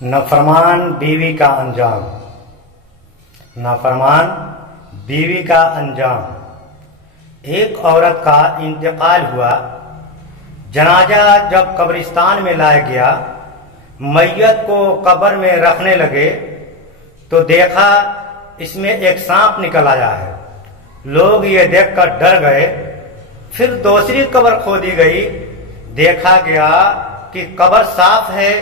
नाफरमान बीवी का अंजाम। नाफरमान बीवी का अंजाम। एक औरत का इंतकाल हुआ। जनाजा जब कब्रिस्तान में लाया गया, मैयत को कब्र में रखने लगे तो देखा इसमें एक सांप निकल आया है। लोग ये देखकर डर गए। फिर दूसरी कब्र खोदी गई, देखा गया कि कब्र साफ है।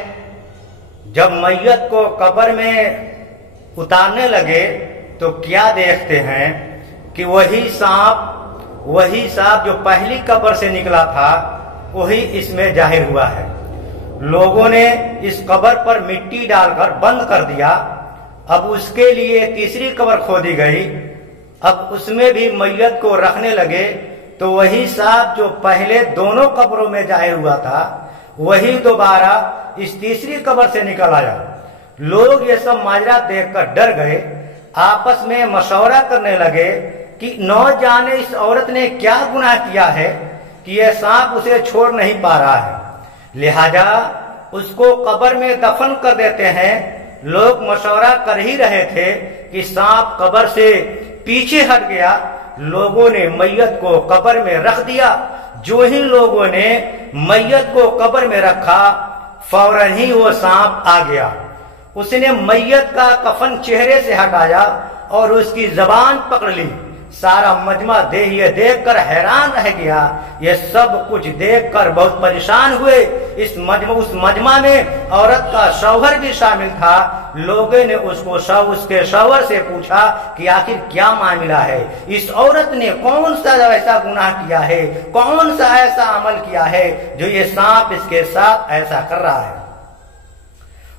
जब मैयत को कब्र में उतारने लगे तो क्या देखते हैं कि वही सांप जो पहली कब्र से निकला था वही इसमें जाहिर हुआ है। लोगों ने इस कब्र पर मिट्टी डालकर बंद कर दिया। अब उसके लिए तीसरी कब्र खोदी गई। अब उसमें भी मैयत को रखने लगे तो वही सांप जो पहले दोनों कब्रों में जाहिर हुआ था वही दोबारा इस तीसरी कब्र से निकल आया। लोग ये सब माजरा देखकर डर गए, आपस में मशवरा करने लगे कि न जाने इस औरत ने क्या गुनाह किया है कि यह सांप उसे छोड़ नहीं पा रहा है, लिहाजा उसको कब्र में दफन कर देते हैं। लोग मशवरा कर ही रहे थे कि सांप कब्र से पीछे हट गया। लोगों ने मैयत को कब्र में रख दिया। जो ही लोगों ने मैयत को कब्र में रखा, फौरन ही वो सांप आ गया। उसने मैयत का कफन चेहरे से हटाया और उसकी जबान पकड़ ली। सारा मजमा ये देखकर हैरान रह गया। ये सब कुछ देखकर बहुत परेशान हुए। उस मजमा में औरत का शौहर भी शामिल था। लोगों ने उसके शौहर से पूछा कि आखिर क्या मामला है, इस औरत ने कौन सा ऐसा गुनाह किया है, कौन सा ऐसा अमल किया है जो ये सांप इसके साथ ऐसा कर रहा है।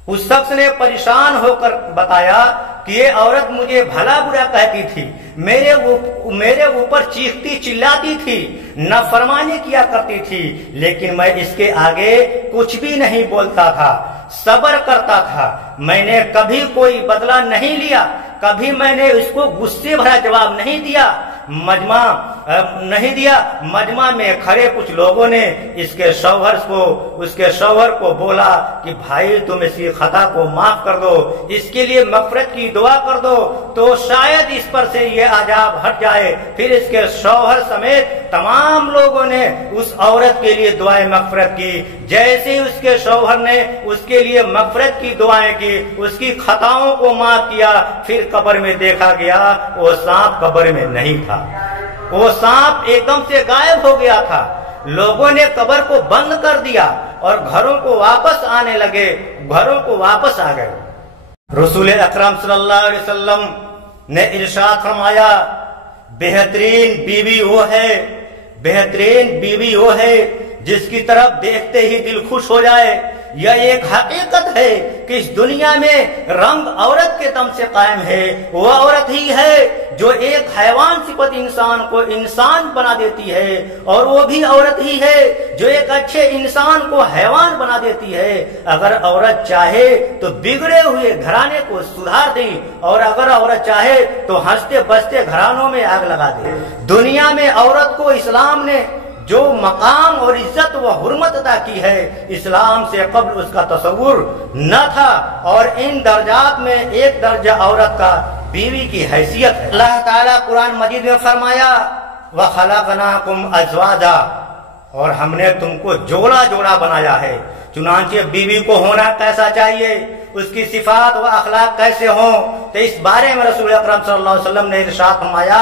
उस शख्स ने परेशान होकर बताया कि ये औरत मुझे भला बुरा कहती थी, मेरे ऊपर चीखती चिल्लाती थी, नाफरमानी किया करती थी, लेकिन मैं इसके आगे कुछ भी नहीं बोलता था, सब्र करता था। मैंने कभी कोई बदला नहीं लिया, कभी मैंने इसको गुस्से भरा जवाब नहीं दिया। मजमा में खड़े कुछ लोगों ने उसके शौहर को बोला कि भाई तुम इसकी खता को माफ कर दो, इसके लिए मगफरत की दुआ कर दो तो शायद इस पर से ये अजाब हट जाए। फिर इसके शौहर समेत तमाम लोगों ने उस औरत के लिए दुआएं मगफरत की। जैसे ही उसके शौहर ने उसके लिए मगफरत की दुआएं की, उसकी खताओं को माफ किया, फिर कब्र में देखा गया वो सांप कब्र में नहीं था, वो सांप एकदम से गायब हो गया था। लोगों ने कब्र को बंद कर दिया और घरों को वापस आने लगे, घरों को वापस आ गए। रसूल अकरम सल्लल्लाहु अलैहि वसल्लम ने इरशाद फरमाया, बेहतरीन बीवी वो है जिसकी तरफ देखते ही दिल खुश हो जाए। यह एक हकीकत है कि इस दुनिया में रंग औरत के दम से कायम है। वह औरत ही है जो एक हैवान सिफत इंसान को इंसान बना देती है, और वो भी औरत ही है जो एक अच्छे इंसान को हैवान बना देती है। अगर औरत चाहे तो बिगड़े हुए घराने को सुधार दे, और अगर औरत चाहे तो हंसते बसते घरानों में आग लगा दे। दुनिया में औरत को इस्लाम ने जो मकाम और इज्जत व हुर्मत अता की है, इस्लाम से कब्ल उसका तसव्वुर न था। और इन दर्जात में एक दर्जा औरत का बीवी की हैसियत है। अल्लाह ताला कुरान मजीद में फरमाया, व खलकनाकुम अज़वाजा, और हमने तुमको जोड़ा जोड़ा बनाया है। चुनांचे बीवी को होना कैसा चाहिए, उसकी सिफात व अखलाक कैसे हो, तो इस बारे में रसूल अकरम सल्लल्लाहु अलैहि वसल्लम ने इरशाद फरमाया,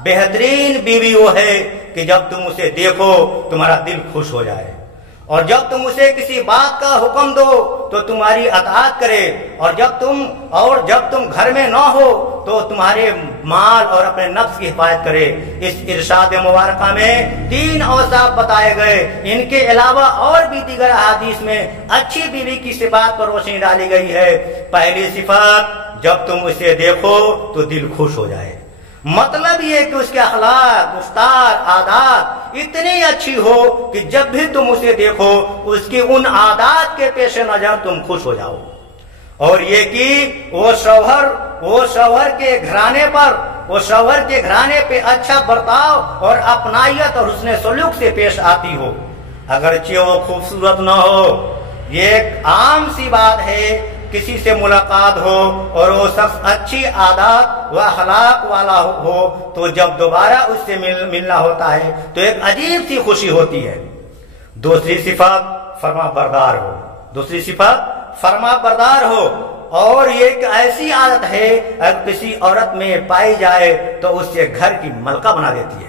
बेहतरीन बीवी वो है कि जब तुम उसे देखो तुम्हारा दिल खुश हो जाए, और जब तुम उसे किसी बात का हुक्म दो तो तुम्हारी अताअत करे, और जब तुम घर में न हो तो तुम्हारे माल और अपने नफ्स की हिफाजत करे। इस इरशाद मुबारका में 3 औसाफ बताए गए। इनके अलावा और भी दीगर अहादीस में अच्छी बीवी की सिफात पर रोशनी डाली गई है। पहली सिफात, जब तुम उसे देखो तो दिल खुश हो जाए। मतलब ये कि उसके अखलाक, गुफ्तार, आदात इतनी अच्छी हो कि जब भी तुम उसे देखो उसकी उन आदात के पेश नजर तुम खुश हो जाओ। और ये कि वो शौहर के घराने पे अच्छा बर्ताव और अपनायत और हुस्न सलूक से पेश आती हो। अगरचे वो खूबसूरत न हो, ये एक आम सी बात है کسی سے ملاقات ہو اور وہ شخص اچھی عادات و اخلاق والا ہو تو جب دوبارہ اس سے ملنا ہوتا ہے تو ایک عجیب سی خوشی ہوتی ہے۔ دوسری صفت فرما بردار ہو، دوسری صفت فرما بردار ہو، اور یہ ایک ایسی عادت ہے اگر کسی عورت میں پائی جائے تو اسے گھر کی ملکہ بنا دیتی ہے۔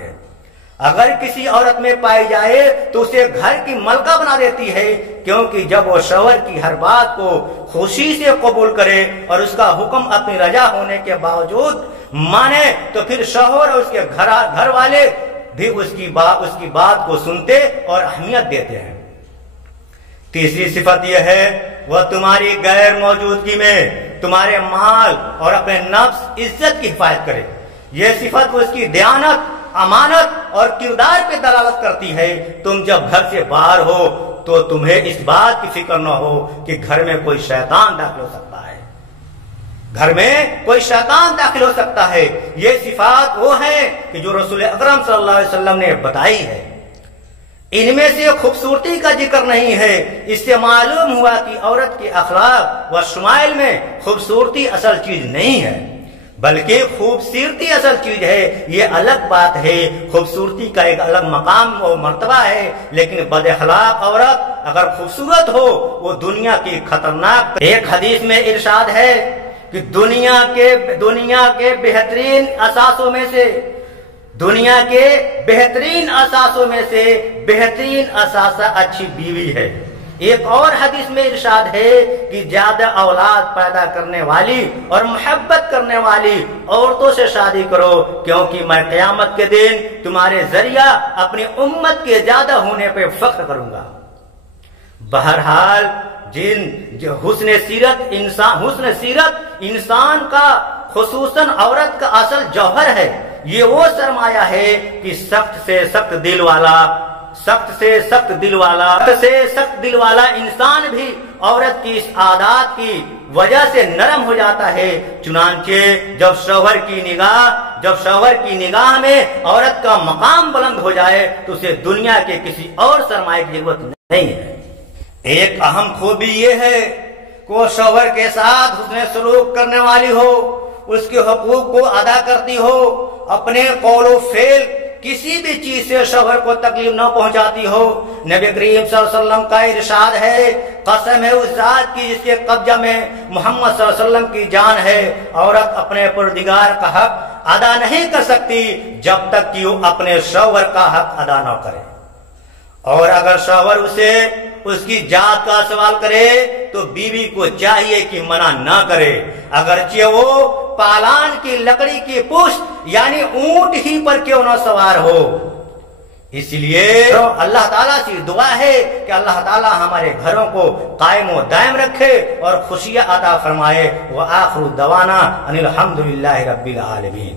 اگر کسی عورت میں پائی جائے تو اسے گھر کی ملکہ بنا دیتی ہے، کیونکہ جب وہ شوہر کی ہر بات کو خوشی سے قبول کرے اور اس کا حکم اپنی رضا ہونے کے باوجود مانے تو پھر شوہر اور اس کے گھر والے بھی اس کی بات کو سنتے اور اہمیت دیتے ہیں۔ تیسری صفت یہ ہے وہ تمہاری غیر موجودگی میں تمہارے مال اور اپنے نفس عزت کی حفاظت کرے۔ یہ صفت اس کی دیانت، امانت اور کردار پہ دلالت کرتی ہے۔ تم جب گھر سے باہر ہو تو تمہیں اس بات کی فکر نہ ہو کہ گھر میں کوئی شیطان داخل ہو سکتا ہے، گھر میں کوئی شیطان داخل ہو سکتا ہے۔ یہ صفات وہ ہیں کہ جو رسول اکرم صلی اللہ علیہ وسلم نے بتائی ہے۔ ان میں سے خوبصورتی کا ذکر نہیں ہے۔ اس سے معلوم ہوا کہ عورت کے اخلاق و شمائل میں خوبصورتی اصل چیز نہیں ہے، بلکہ خوبصورتی اصل چیز ہے۔ یہ الگ بات ہے، خوبصورتی کا ایک الگ مقام و مرتبہ ہے، لیکن بد اخلاق عورت اگر خوبصورت ہو وہ دنیا کی خطرناک۔ ایک حدیث میں ارشاد ہے کہ دنیا کے بہترین اثاثوں میں سے بہترین اثاثہ اچھی بیوی ہے۔ ایک اور حدیث میں ارشاد ہے کہ زیادہ اولاد پیدا کرنے والی اور محبت کرنے والی عورتوں سے شادی کرو، کیونکہ میں قیامت کے دن تمہارے ذریعہ اپنی امت کے زیادہ ہونے پہ فخر کروں گا۔ بہرحال حسن سیرت انسان کا، خصوصاً عورت کا اصل جوہر ہے۔ یہ وہ سرمایہ ہے کہ سخت سے سخت دل والا انسان بھی عورت کی اس عادات کی وجہ سے نرم ہو جاتا ہے۔ چنانچہ جب شوہر کی نگاہ میں عورت کا مقام بلند ہو جائے تو اسے دنیا کے کسی اور سرمایہ کی ضرورت نہیں ہے۔ ایک اہم خوبی یہ ہے کہ وہ شوہر کے ساتھ حسن سلوک کرنے والی ہو، اس کے حقوق کو ادا کرتی ہو، اپنے قول و فعل کسی بھی چیز سے شوہر کو تکلیف نہ پہنچاتی ہو۔ نبی کریم صلی اللہ علیہ وسلم کا ارشاد ہے، قسم ہے اس ذات کی جس کے قبضہ میں محمد صلی اللہ علیہ وسلم کی جان ہے، عورت اپنے پروردگار کا حق ادا نہیں کر سکتی جب تک کہ وہ اپنے شوہر کا حق ادا نہ کرے، اور اگر شوہر اسے اس کی ذات کا سوال کرے تو بیوی کو چاہیے کہ منع نہ کرے، اگرچہ وہ پالان کی لکڑی کی پشت یعنی اونٹ ہی پر کیوں نہ سوار ہو۔ اس لیے اللہ تعالیٰ سے دعا ہے کہ اللہ تعالیٰ ہمارے گھروں کو قائم و دائم رکھے اور خوشیاں عطا فرمائے۔ وآخر دعوانا ان الحمد للہ رب العالمین۔